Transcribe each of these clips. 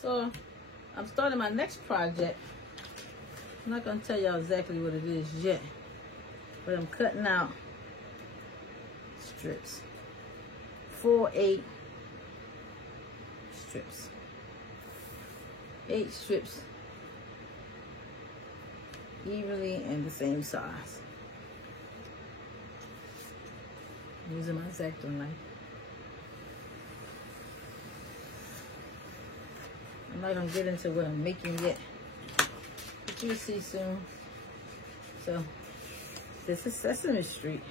So I'm starting my next project. I'm not gonna tell y'all exactly what it is yet, but I'm cutting out strips. 4/8 strips. 8 strips evenly and the same size. Using my X-Acto knife. I'm not gonna get into what I'm making yet, but you'll see soon. So this is Sesame Street.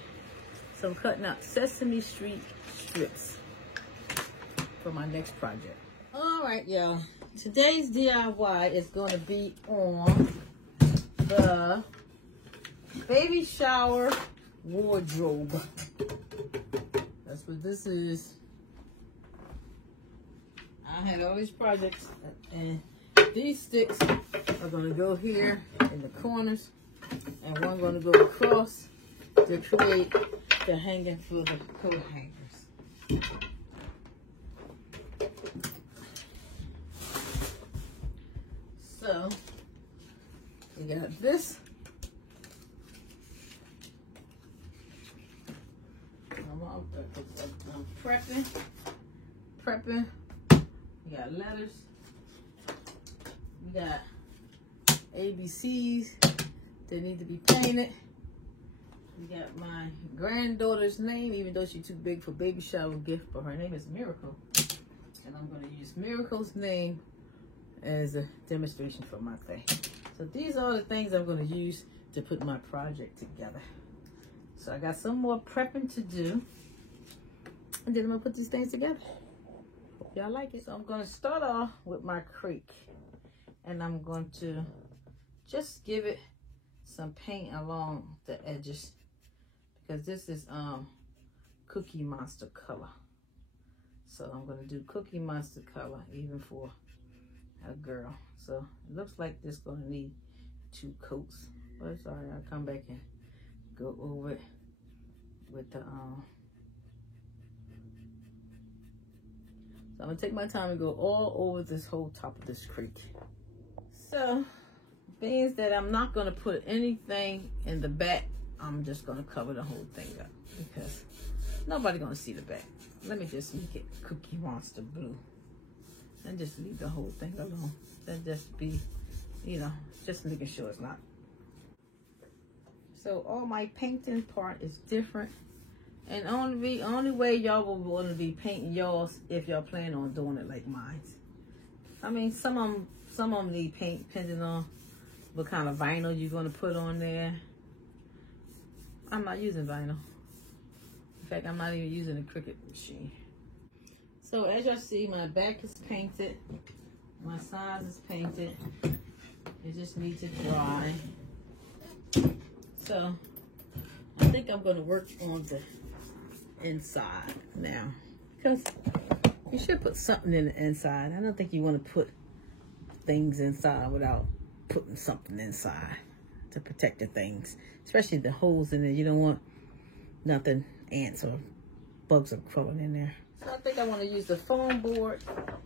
So I'm cutting out Sesame Street strips for my next project. All right, y'all. Today's DIY is going to be on the baby shower wardrobe. That's what this is. I had all these projects, and these sticks are going to go here in the corners, and one going to go across to create the hanging for the coat hangers. So we got this. I'm prepping. We got letters. We got ABCs that need to be painted. We got my granddaughter's name, even though she's too big for baby shower gift, but her name is Miracle. And I'm going to use Miracle's name as a demonstration for my thing. So these are the things I'm going to use to put my project together. So I got some more prepping to do, and then I'm going to put these things together. Hope y'all like it. So I'm going to start off with my creek, and I'm going to just give it some paint along the edges, because this is Cookie Monster color. So I'm going to do Cookie Monster color even for a girl. So it looks like this going to need 2 coats, but it's all right. I'll come back and go over it with the so I'm gonna take my time and go all over this whole top of this creek. So being that I'm not gonna put anything in the back, I'm just gonna cover the whole thing up because nobody gonna see the back. Let me just make it Cookie Monster blue and just leave the whole thing alone. Then just be, you know, just making sure it's not. So all my painting part is different, and only way y'all will want to be painting yours if y'all plan on doing it like mine. I mean, some of them need paint depending on what kind of vinyl you're going to put on there. I'm not using vinyl. In fact, I'm not even using a Cricut machine. So as y'all see, my back is painted, my sides is painted. It just needs to dry. So I think I'm going to work on the inside now, because you should put something in the inside. I don't think you want to put things inside without putting something inside to protect the things, especially the holes in there. You don't want nothing, ants or bugs are crawling in there. So I think I want to use the foam board,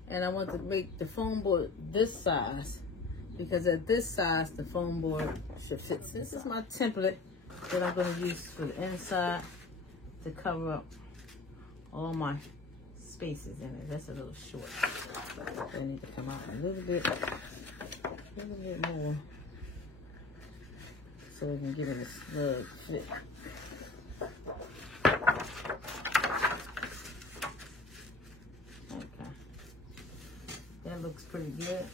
and I want to make the foam board this size, because at this size the foam board should fit. This is my template that I'm going to use for the inside to cover up all my spaces in it. That's a little short. I need to come out a little bit more so we can get it a snug fit. Okay, that looks pretty good.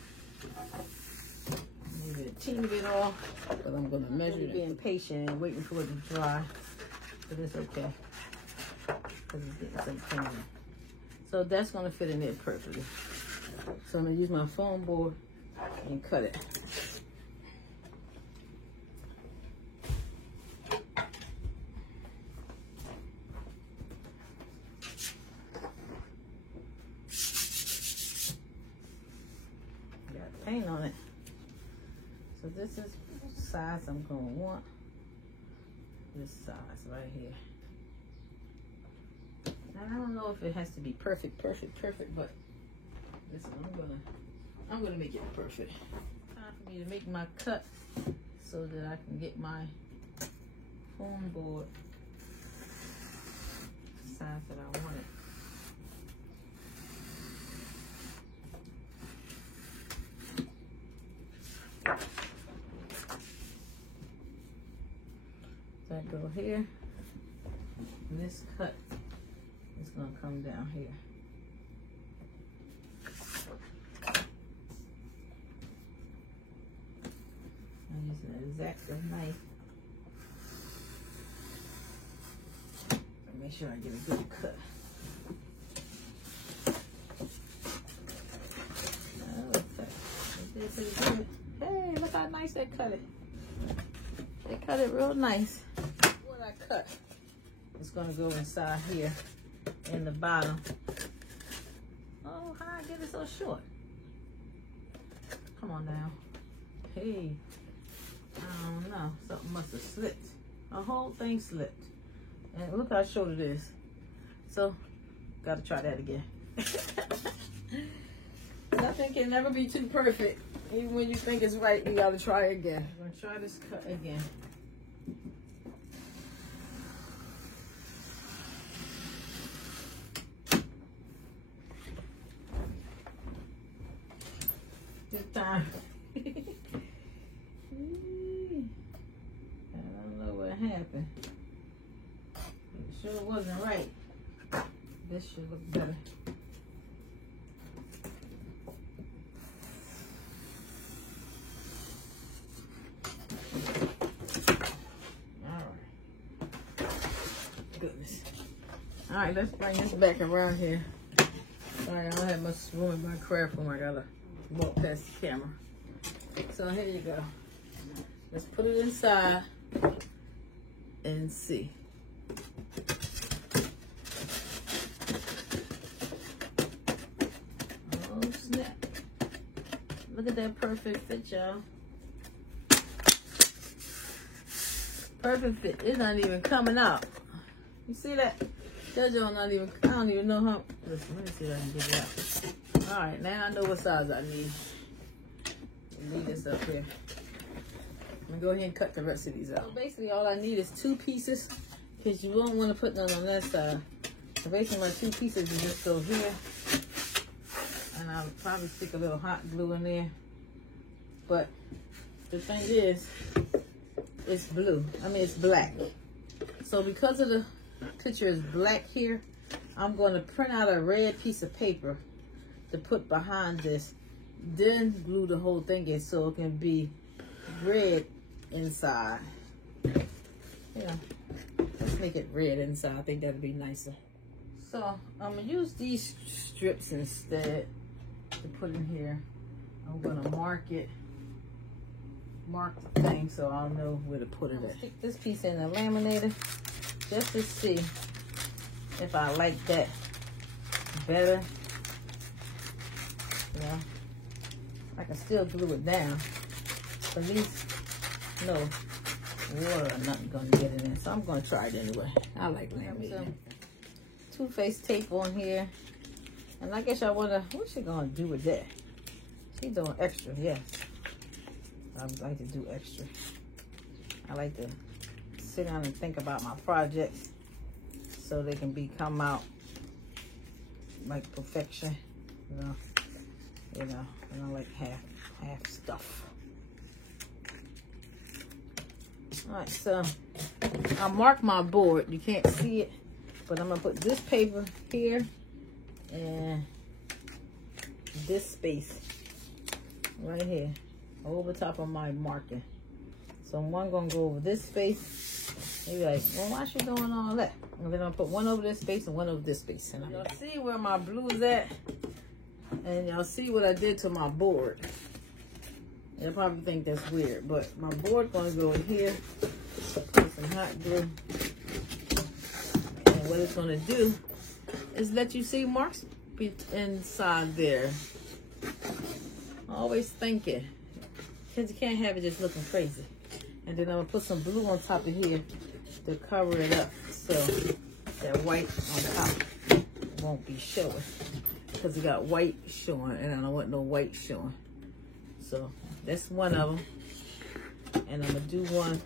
Maybe a teeny bit off, but I'm gonna measure it. Being patient and waiting for it to dry, but it's okay because it's getting some painting. So that's gonna fit in there perfectly. So I'm gonna use my foam board and cut it. Got paint on it. So this is the size I'm gonna want. This size right here. And I don't know if it has to be perfect, but this is what I'm gonna I'm gonna make it perfect. Time for me to make my cut so that I can get my foam board size that I want it. That go here, and this cut is gonna come down here. I'm using an X-Acto knife. Make sure I get a good cut. Oh, they did pretty good. Hey, look how nice they cut it. They cut it real nice. What I cut is gonna go inside here in the bottom. Oh, how I get it so short? Come on now. Hey, I don't know. Something must have slipped. A whole thing slipped. And look how short it is. So, gotta try that again. Nothing can never be too perfect. Even when you think it's right, you gotta try again. I'm gonna try this cut again. This time. I don't know what happened. It sure wasn't right. This should look better. Goodness. All right, let's bring this back around here. Sorry, I don't have much room in my craft room. I gotta walk past the camera. So here you go. Let's put it inside and see. Oh snap. Look at that perfect fit, y'all. Perfect fit. It's not even coming out. You see that? That joint not even, I don't even know how. Listen, let me see if I can get it out. All right, now I know what size I need. Leave this up here. I'm gonna go ahead and cut the rest of these out. So basically all I need is 2 pieces because you won't want to put none on that side. So basically my 2 pieces will just go here. And I'll probably stick a little hot glue in there. But the thing is, it's blue. I mean, it's black. So because of the picture is black here, I'm going to print out a red piece of paper to put behind this. Then glue the whole thing in so it can be red inside. Yeah, let's make it red inside. I think that'd be nicer. So I'm gonna use these strips instead to put in here. I'm gonna mark the thing so I'll know where to put it at. Stick this piece in the laminator just to see if I like that better. You know, I can still glue it down. At least no water or nothing gonna get in there. So I'm gonna try it anyway. I like laminating. Too Faced tape on here. And I guess I wonder what's she gonna do with that? She's doing extra, yes. I like to do extra. I like to sit down and think about my projects so they can come out like perfection. You know, I don't like half stuff. All right, so I mark my board. You can't see it, but I'm gonna put this paper here and this space right here over top of my marking. So one gonna go over this space. Maybe like, well, why is she doing all that? And then I'm gonna put one over this space and one over this space. And y'all see where my blue is at, and y'all see what I did to my board. You'll probably think that's weird, but my board gonna go in here, put some hot glue, and what it's gonna do is let you see marks inside there. Always thinking, because you can't have it just looking crazy. And then I'm gonna put some blue on top of here to cover it up so that white on top won't be showing. because it got white showing, and I don't want no white showing. So that's one of them. And I'm gonna do one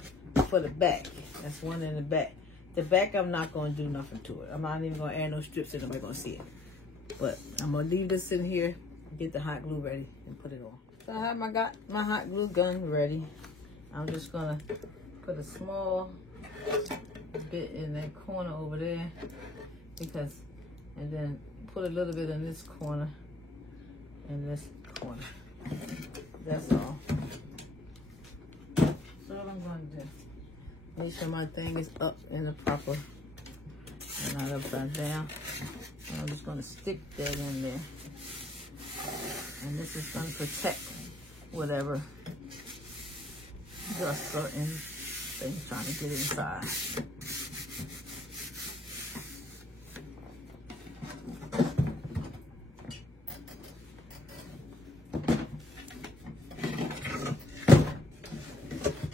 for the back. That's one in the back. The back, I'm not gonna do nothing to it. I'm not even gonna add no strips in. Nobody gonna see it. But I'm gonna leave this in here, get the hot glue ready, and put it on. So I have got my hot glue gun ready. I'm just gonna put a small bit in that corner over there, and then put a little bit in this corner and this corner. That's all. So what I'm gonna do, make sure my thing is up in the proper and not upside down. And I'm just gonna stick that in there. And this is gonna protect whatever dust or anything trying to get inside.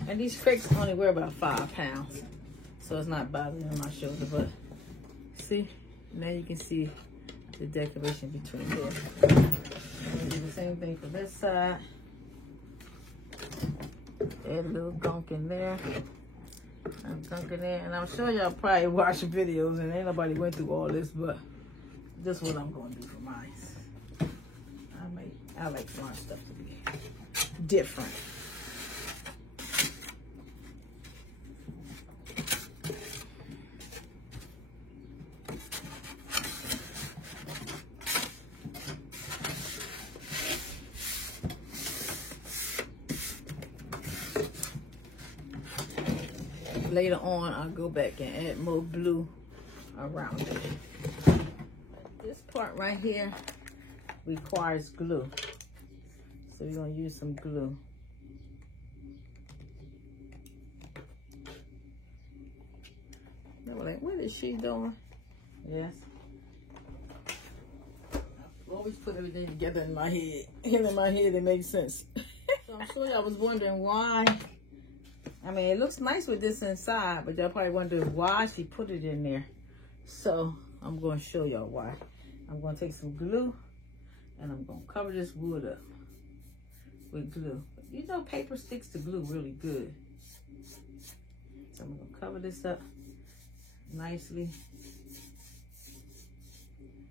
And these cricks only weigh about 5 pounds, so it's not bothering my shoulder. But see, now you can see the decoration between there. I'm gonna do the same thing for this side. Add a little gunk in there. I'm gunking there, and I'm sure y'all probably watch videos and ain't nobody went through all this, but this is what I'm gonna do for mine. I like my stuff to be different. Later on, I'll go back and add more blue around it. This part right here requires glue, so we're gonna use some glue. They were like, what is she doing? Yes. I always put everything together in my head. And in my head, it makes sense. So I'm sure y'all was wondering why. I mean, it looks nice with this inside, but y'all probably wondering why she put it in there. So I'm going to show y'all why. I'm going to take some glue, and I'm going to cover this wood up with glue. You know, paper sticks to glue really good. So I'm going to cover this up nicely.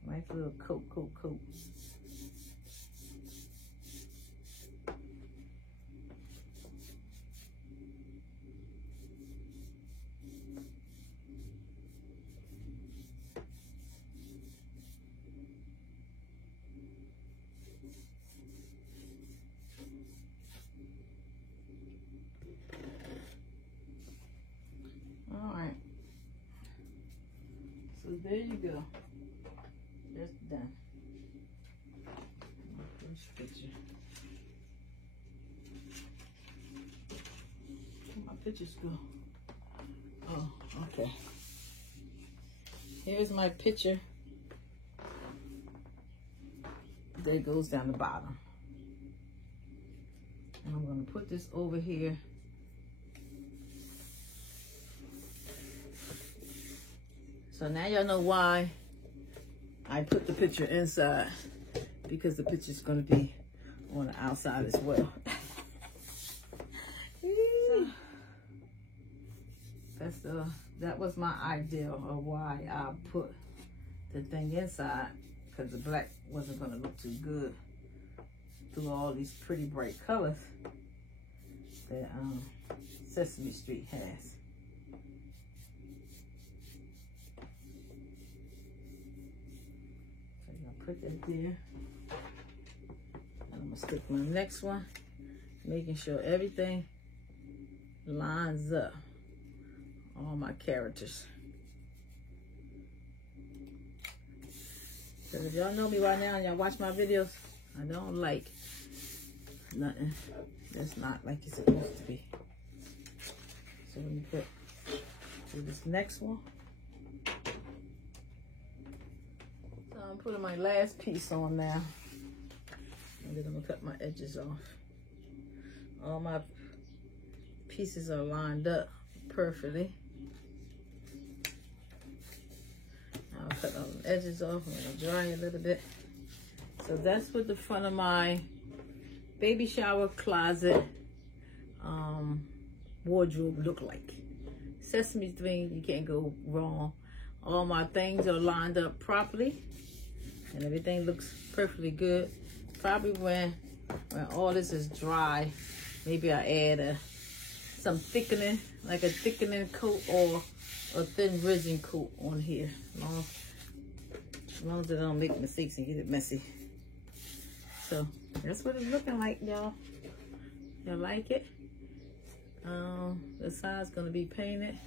Nice little coat. So there you go. That's done. First picture. Where my pictures go? Oh, okay. Here's my picture. That goes down the bottom. And I'm going to put this over here. So now y'all know why I put the picture inside, because the picture's gonna be on the outside as well. So that was my idea of why I put the thing inside, because the black wasn't gonna look too good through all these pretty bright colors that Sesame Street has. Put that there, and I'm gonna stick my next one, making sure everything lines up, all my characters. So if y'all know me right now and y'all watch my videos, I don't like nothing that's not like it's supposed to be. So when you do this next one, I'm putting my last piece on now, and then I'm gonna cut my edges off. All my pieces are lined up perfectly. I'll cut all the edges off. I'm gonna dry a little bit. So that's what the front of my baby shower closet wardrobe look like. Sesame Street, you can't go wrong. All my things are lined up properly and everything looks perfectly good. Probably when all this is dry, maybe I add some thickening, like a thickening coat or a thin resin coat on here. As long as I don't make mistakes and get it messy. So that's what it's looking like, y'all. Y'all like it? The side's gonna be painted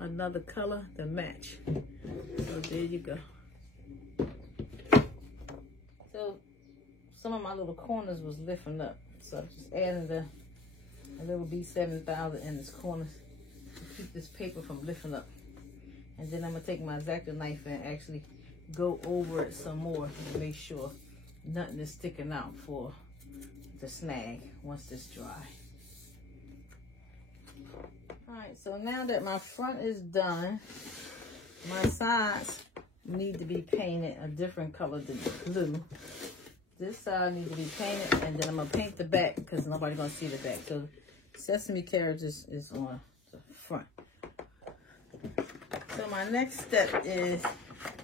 another color to match. So there you go. So some of my little corners was lifting up, so I'm just adding a little B7000 in this corner to keep this paper from lifting up. And then I'm gonna take my X-Acto knife and actually go over it some more to make sure nothing is sticking out for the snag once this dry. All right, so now that my front is done, my sides need to be painted a different color than blue. This side needs to be painted, and then I'm gonna paint the back because nobody's gonna see the back. So sesame carriage is on the front. So my next step is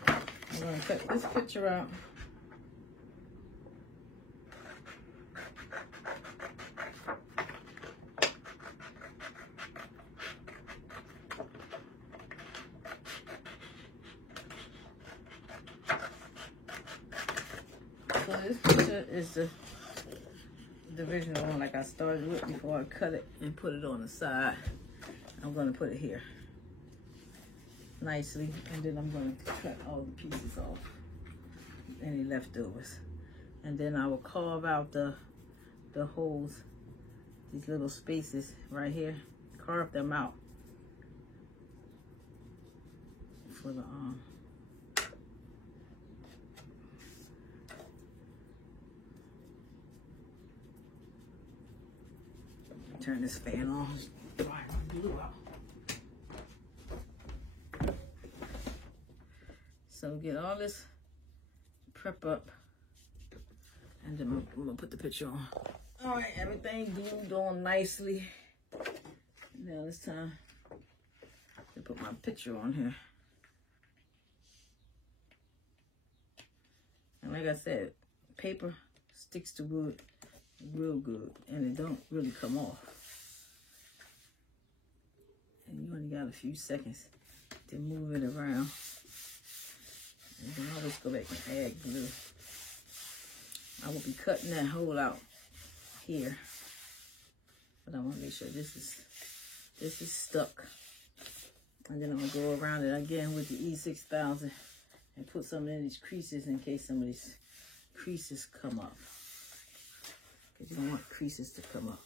I'm gonna cut this picture out. So this picture is the original one, like I started with before I cut it and put it on the side. I'm going to put it here nicely, and then I'm going to cut all the pieces off, any leftovers, and then I will carve out the holes, these little spaces right here, carve them out for the turn this fan on, dry my glue out. So get all this prep up, and then I'm gonna put the picture on. All right, everything glued on nicely. Now it's time to put my picture on here. And like I said, paper sticks to wood real good, and it don't really come off. And you only got a few seconds to move it around. You can always go back and add glue. I will be cutting that hole out here, but I want to make sure this is stuck. And then I'm gonna go around it again with the E6000 and put some in these creases in case some of these creases come up. Because you don't want creases to come up.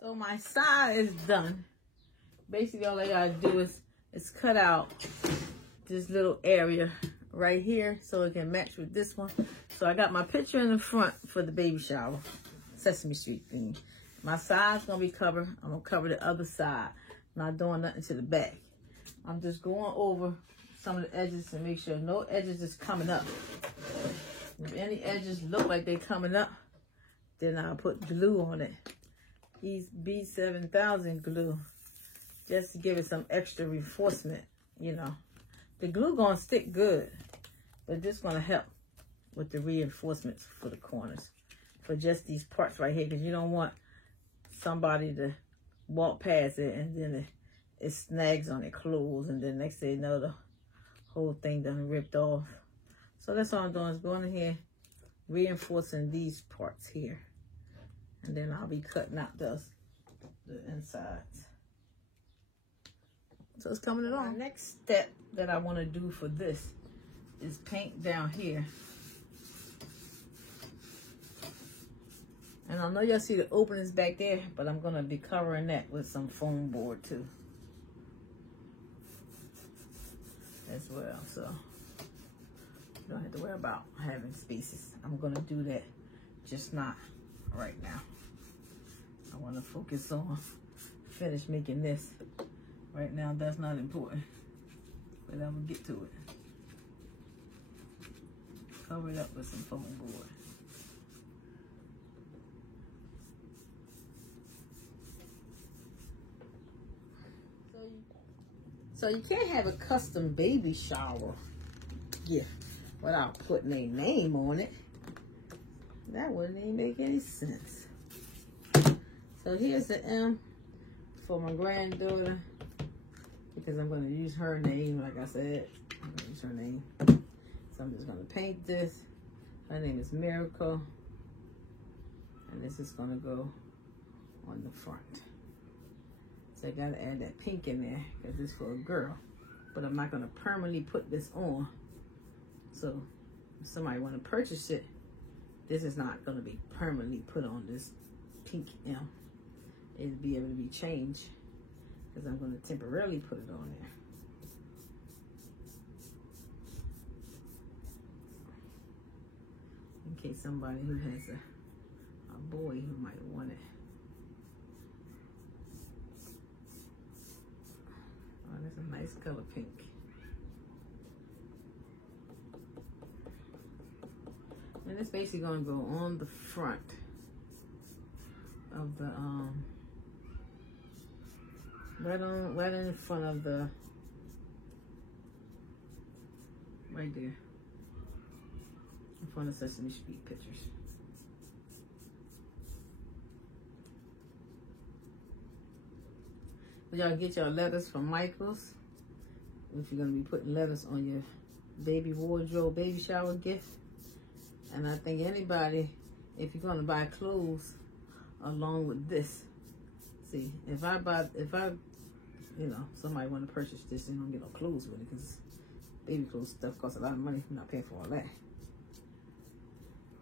So my side is done. Basically all I gotta do is cut out this little area right here so it can match with this one. So I got my picture in the front for the baby shower, Sesame Street theme. My side's gonna be covered. I'm gonna cover the other side. I'm not doing nothing to the back. I'm just going over some of the edges to make sure no edges is coming up. If any edges look like they're coming up, then I'll put glue on it. These B7000 glue, just to give it some extra reinforcement, you know. The glue gonna stick good, but this gonna help with the reinforcements for the corners, for just these parts right here, because you don't want somebody to walk past it and then it snags on their clothes, and then next thing you know, the whole thing done ripped off. So that's all I'm doing, is going in here, reinforcing these parts here. And then I'll be cutting out the insides. So it's coming along. The next step that I want to do for this is paint down here. And I know y'all see the openings back there, but I'm going to be covering that with some foam board too, as well. So you don't have to worry about having spaces. I'm going to do that, just not right now. I want to focus on finish making this. Right now, that's not important, but I'm gonna get to it. Cover it up with some foam board. So you can't have a custom baby shower gift without putting a name on it. That wouldn't even make any sense. So here's the M for my granddaughter, because I'm going to use her name. Like I said, I'm going to use her name. So I'm just going to paint this. Her name is Miracle, and this is going to go on the front. So I got to add that pink in there because it's for a girl, but I'm not going to permanently put this on. So if somebody want to purchase it, this is not going to be permanently put on this pink M. It'll be able to be changed because I'm going to temporarily put it on there. In case somebody who has a boy who might want it. Oh, that's a nice color pink. And it's basically going to go on the front of the right in front of the, right there, in front of Sesame Street pictures. Y'all get your letters from Michaels if you're gonna be putting letters on your baby wardrobe, baby shower gift. And I think anybody, if you're gonna buy clothes along with this, see, if you know, somebody want to purchase this, you don't get no clothes with it because baby clothes stuff costs a lot of money. I'm not paying for all that.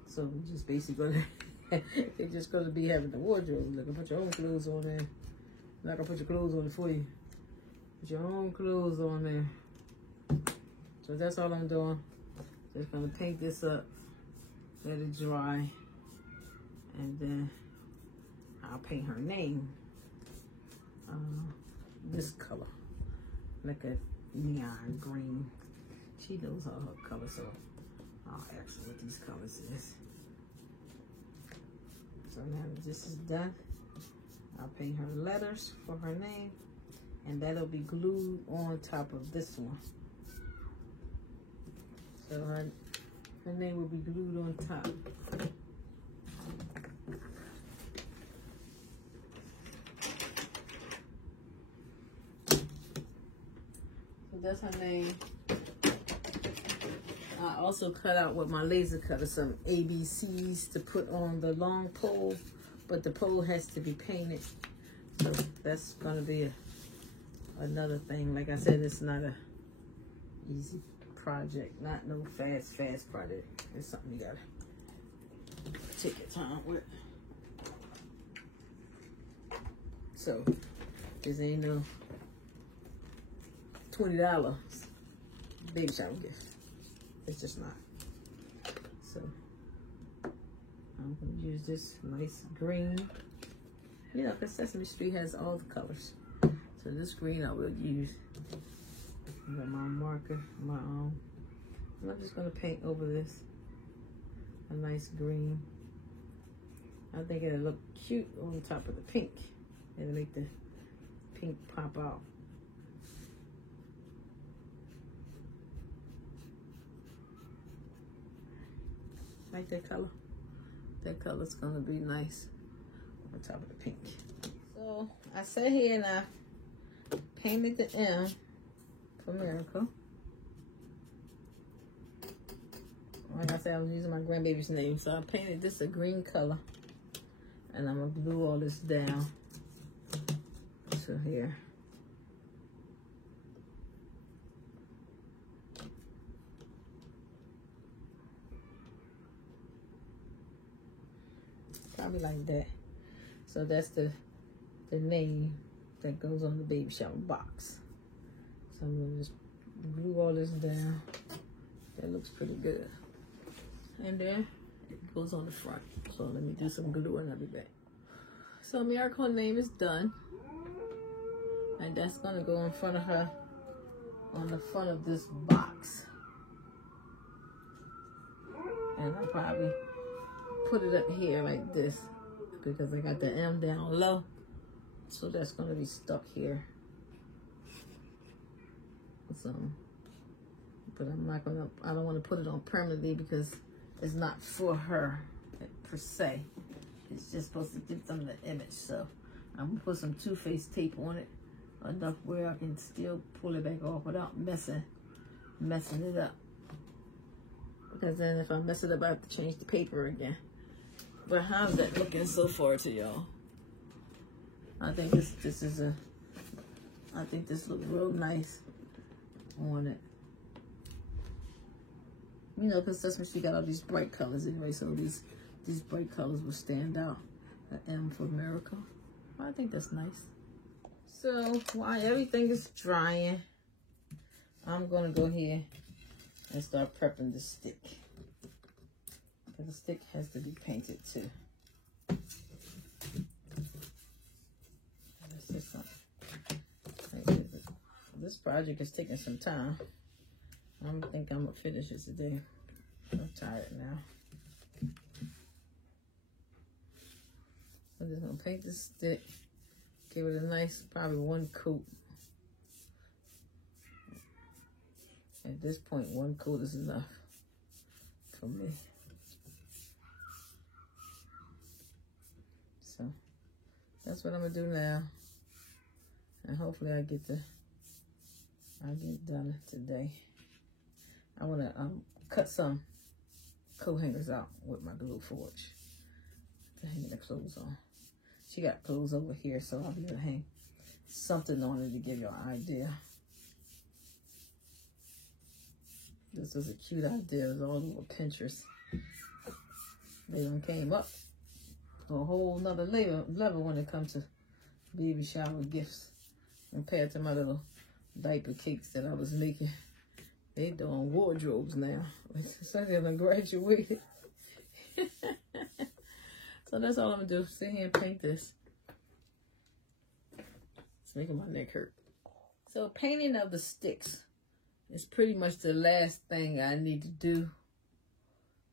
So we just basically gonna, they're just gonna be having the wardrobe. Look, put your own clothes on there. I'm not gonna put your clothes on it for you. Put your own clothes on there. So that's all I'm doing. Just gonna paint this up, let it dry, and then I'll paint her name this color, like a neon green. She knows all her colors, so I'll ask her what these colors is. So now this is done. I'll paint her letters for her name, and that'll be glued on top of this one. So her name will be glued on top. So that's her name. I also cut out with my laser cutter some ABCs to put on the long pole, but the pole has to be painted. So that's gonna be another thing. Like I said, it's not a easy project, not no fast project. It's something you gotta take your time with. So this ain't no $20 baby shower gift. It's just not. So I'm gonna use this nice green. You know, because Sesame Street has all the colors. So this green I will use. I got my marker, my own. And I'm just gonna paint over this a nice green. I think it'll look cute on top of the pink. It'll make the pink pop out. Like that color? That color's gonna be nice on top of the pink. So I sat here and I painted the M for Miracle. Like I said, I was using my grandbaby's name, so I painted this a green color, and I'm gonna glue all this down to here. Probably like that. So that's the name that goes on the baby shower box. So I'm gonna just glue all this down. That looks pretty good. And then it goes on the front. So let me do some glue and I'll be back. So Miracle name is done. And that's gonna go in front of her on the front of this box. And I'll probably put it up here like this because I got the M down low. So that's going to be stuck here. So, but I'm not going to, I don't want to put it on permanently because it's not for her per se. It's just supposed to give them the image. So I'm going to put some Too Faced tape on it enough where I can still pull it back off without messing it up. Because then if I mess it up, I have to change the paper again. But how's that looking so far to y'all? I think this looks real nice on it. You know, because that's when she got all these bright colors anyway. So these bright colors will stand out. The M for Miracle. I think that's nice. So while everything is drying, I'm going to go here and start prepping the stick. Because the stick has to be painted too. That's just something. This project is taking some time. I don't think I'm going to finish it today. I'm tired now. I'm just going to paint the stick. Give it a nice, probably one coat. At this point, one coat is enough for me. So that's what I'm gonna do now, and hopefully I get done today. I wanna cut some coat hangers out with my glue forge to hang the clothes on. She got clothes over here, so I'll be able to hang something on it to give you an idea. This was a cute idea. It was all over Pinterest. They done came up to a whole nother level when it comes to baby shower gifts compared to my little diaper cakes that I was making. They doing wardrobes now. It's like they're graduated. So that's all I'm gonna do. Sit here and paint this. It's making my neck hurt. So painting of the sticks is pretty much the last thing I need to do.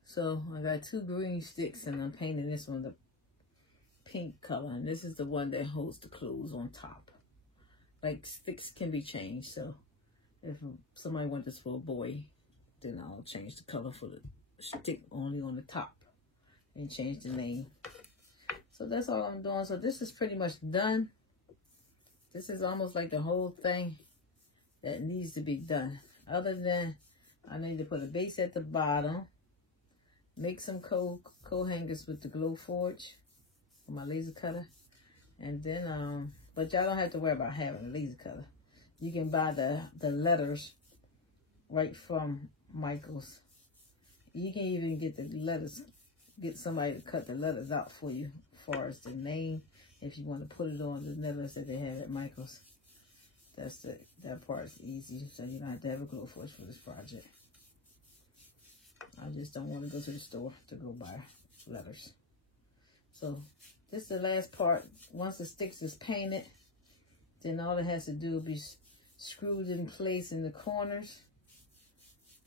So I got 2 green sticks and I'm painting this one the pink color. And this is the one that holds the clothes on top. Like, sticks can be changed. So if somebody wants this for a boy, then I'll change the color for the stick only on the top and change the name. So that's all I'm doing. So this is pretty much done. This is almost like the whole thing that needs to be done. Other than I need to put a base at the bottom, make some coat hangers with the Glow Forge with my laser cutter, and then but y'all don't have to worry about having a laser cutter. You can buy the letters right from Michaels. You can even get the letters, get somebody to cut the letters out for you as far as the name, if you want to put it on the letters that they have at Michaels. That part is easy, so you don't have to have a Glow Forge for this project. I just don't want to go to the store to go buy letters. So this is the last part. Once the sticks is painted, then all it has to do will be screwed in place in the corners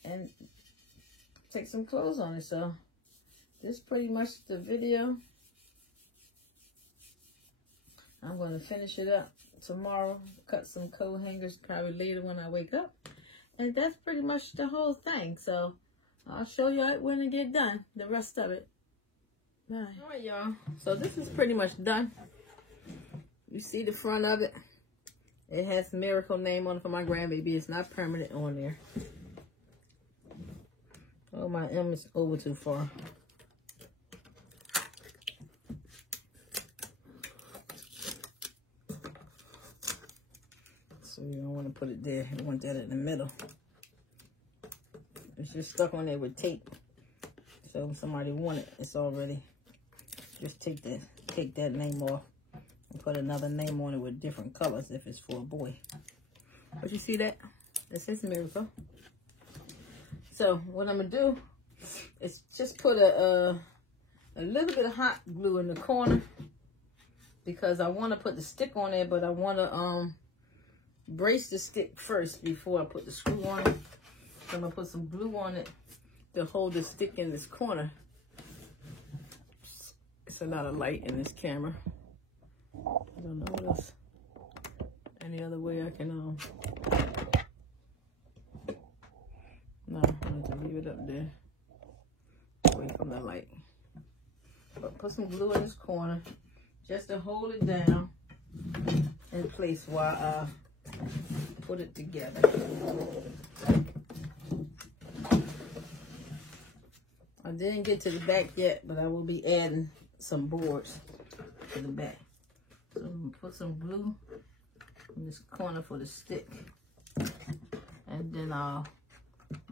and take some clothes on it. So this is pretty much the video. I'm going to finish it up tomorrow, cut some coat hangers probably later when I wake up, and that's pretty much the whole thing. So I'll show you when it get done, the rest of it. All right, y'all, so this is pretty much done. You see the front of it, it has Miracle name on it for my grandbaby. It's not permanent on there. Oh, my M is over too far. So you don't want to put it there. You want that in the middle. It's just stuck on there with tape. So if somebody want it, it's already. Just take that name off and put another name on it with different colors if it's for a boy. But you see that? It says Miracle. So what I'm gonna do is just put a little bit of hot glue in the corner because I want to put the stick on there, but I want to brace the stick first before I put the screw on it. So I'm gonna put some glue on it to hold the stick in this corner. It's not a light in this camera. I don't know what else. Any other way I can no, I'm going to leave it up there, away from the light. But put some glue in this corner just to hold it down in place while I put it together. I didn't get to the back yet, but I will be adding some boards to the back. So I'm going to put some glue in this corner for the stick. And then I'll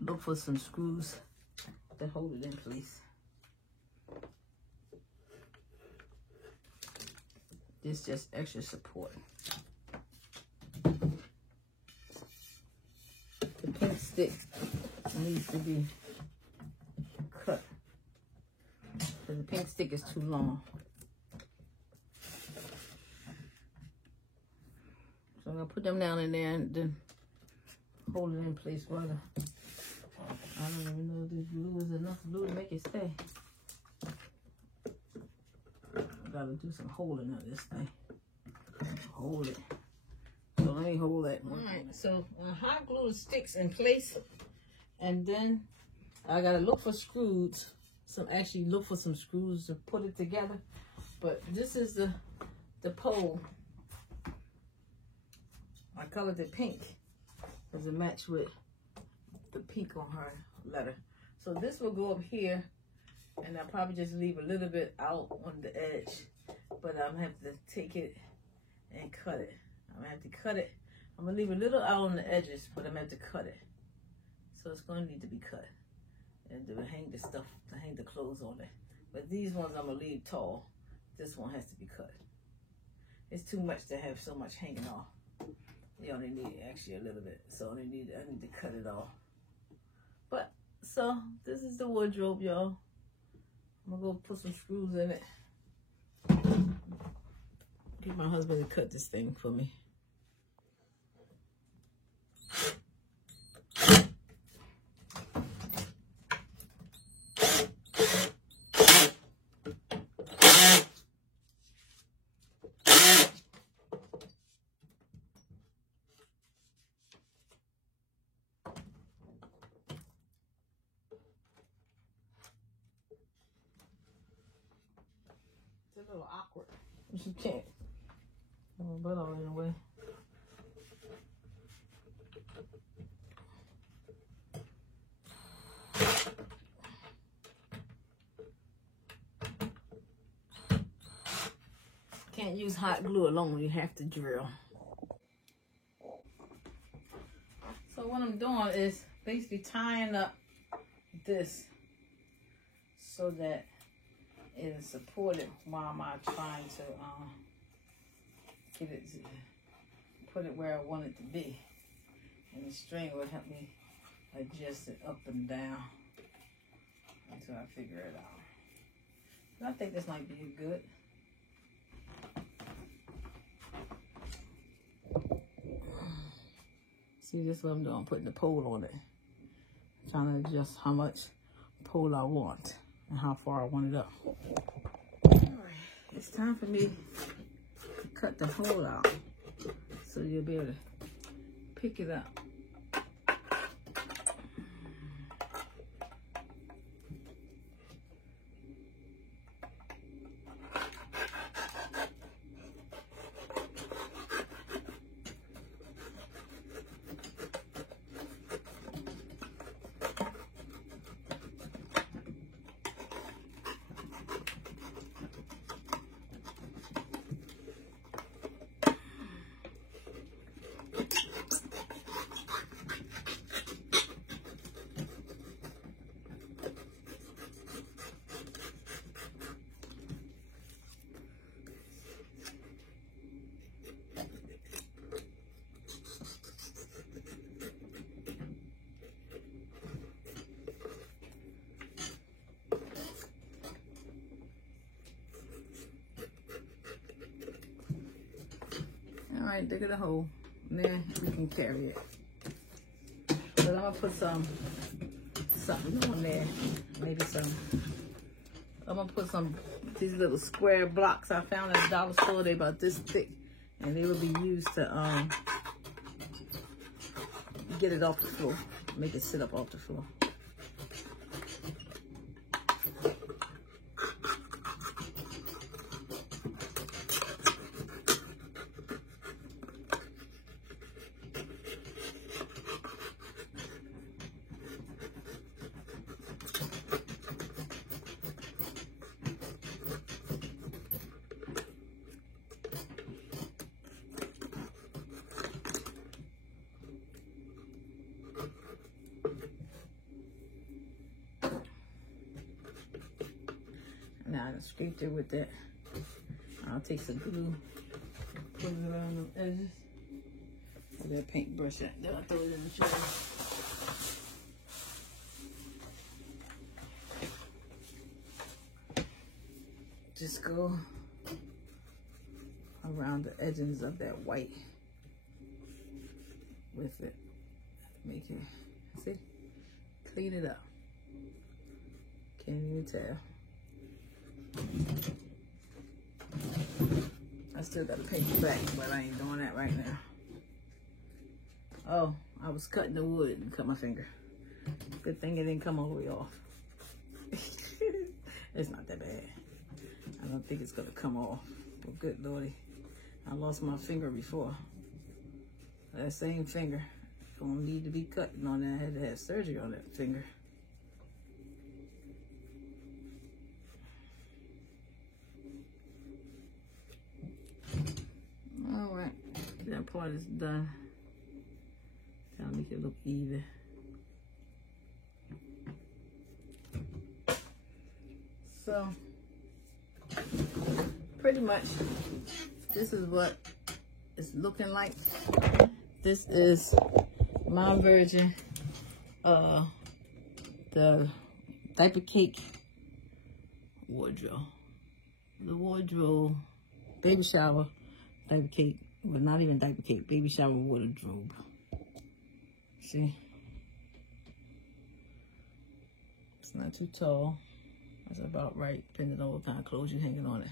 look for some screws to hold it in place. This just extra support. The pink stick needs to be cut, because the pink stick is too long. So I'm gonna put them down in there and then hold it in place while I don't even know if this glue is enough glue to make it stay. I gotta do some holding of this thing. Hold it. So let me hold that one. Alright, so I hot glue the sticks in place, and then I gotta look for screws. Actually look for some screws to put it together. But this is the pole. I colored it pink as a match with the pink on her letter. So this will go up here, and I'll probably just leave a little bit out on the edge, but I'm gonna have to take it and cut it. I'm gonna have to cut it. I'm gonna leave a little out on the edges, but I'm gonna have to cut it. So it's gonna need to be cut. And to hang the stuff, to hang the clothes on it. But these ones I'm gonna leave tall. This one has to be cut. It's too much to have so much hanging off. You only need actually a little bit. So I need to cut it off. But so this is the wardrobe, y'all. I'm gonna go put some screws in it. Get my husband to cut this thing for me. It's a little awkward. You can't. My butt all in the way. Can't use hot glue alone. You have to drill. So what I'm doing is basically tying up this so that it is supported while I'm trying to get it to put it where I want it to be. And the string would help me adjust it up and down until I figure it out. But I think this might be good. See, this is what I'm doing, putting the pole on it. Trying to adjust how much pole I want and how far I want it up. Alright, it's time for me to cut the hole out so you'll be able to pick it up. Alright, dig the hole. And then we can carry it. But I'm gonna put some something on there. Maybe some. I'm gonna put some these little square blocks I found at the dollar store. They're about this thick, and they will be used to get it off the floor, make it sit up off the floor. Now I scraped it with that. I'll take some glue, put it around the edges. With that paintbrush, then I'll throw it in the trash. Just go around the edges of that white with it. Make it, see? Clean it up. Can't even tell. I still got to paint it back, but I ain't doing that right now. Oh, I was cutting the wood and cut my finger. Good thing it didn't come all the way off. It's not that bad. I don't think it's gonna come off. But good lordy, I lost my finger before. That same finger gonna need to be cutting on that. I had to have surgery on that finger. All right, that part is done. Trying to make it look even. So, pretty much, this is what it's looking like. This is my version of the diaper cake wardrobe. The wardrobe, baby shower diaper cake. Well, not even diaper cake, baby shower wardrobe. See? It's not too tall. That's about right, depending on what kind of clothes you're hanging on it.